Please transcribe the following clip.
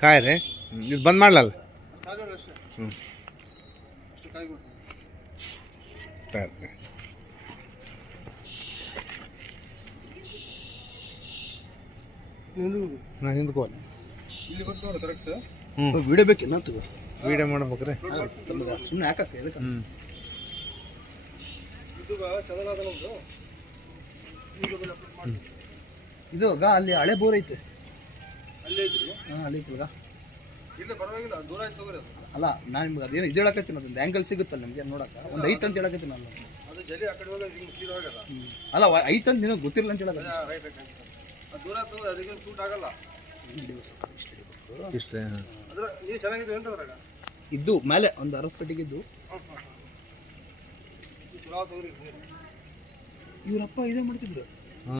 ಕಾಯಿ ರೀ ಇದು ಬಂದ್ ಮಾಡ್ಲಲ್ಲ ಹ್ಞೂ ನಾನು ಹಿಂದ್ಕೋಲ್ಲ ಇಲ್ಲಿ ಬಂದು ನೋಡಿ ಕರೆಕ್ಟ್. ಹ್ಞೂ ವಿಡಿಯೋ ಬೇಕಿನ್ನ ವೀಡಿಯೋ ಮಾಡ್ಬೇಕ್ರಿ ಸುಮ್ಮನೆ ಯಾಕಕ್ಕೆ ಇದಕ್ಕೆ ಹ್ಞೂ ಇದು ಅಲ್ಲಿ ಹಳೆ ಬೋರ್ ಐತೆ ಅಲ್ಲೇ ಐತ್ರಿ. ಹಾಂ ಅಲ್ಲಿ ಐತಲ್ಗ. ಇಲ್ಲ ಪರವಾಗಿಲ್ಲ, ದೂರ ಆಯ್ತು ತಗೋರಿ ಅದು. ಅಲ್ಲ ನಾನು ನಿಮ್ಗೆ ಅದೇನು ಇದು ಹೇಳಕತ್ತೀನಿ ಅದೊಂದು ಆ್ಯಂಗಲ್ ಸಿಗುತ್ತಲ್ಲ ನಿಮಗೆ ನೋಡಕ್ಕೆ ಒಂದು ಐತೆ ಅಂತ ಹೇಳಕತ್ತೀನಿ ನಾನು. ಅದು ಜಲ್ಲಿ ಆ ಕಡೆ ಹೋದಾಗ ಹಿಂಗೆ ಸೀದಾ ಹೋಗಲ್ಲ. ಅಲ್ಲ ಐತೆ ಅಂತ ನಿನಗೆ ಗೊತ್ತಿಲ್ಲ ಅಂತ ಹೇಳಕ. Right right. ಅದು ದೂರ ತಗೋರಿ, ಅದಕ್ಕೆ ಸೂಟ್ ಆಗಲ್ಲ. ಇಷ್ಟೇ ಅದ್ರ ನೀವು ಚೆನ್ನಾಗಿದ್ದೀವಿ ಅಂತ ಅದ್ರಾಗ ಇದ್ದು ಮೇಲೆ ಒಂದು 60 ಫೀಟಿಗೆ ಇದ್ದು ಚಲೋ ತಗೋರಿ. ಇವರಪ್ಪ ಇದೇ ಮಾಡ್ತಿದ್ರು.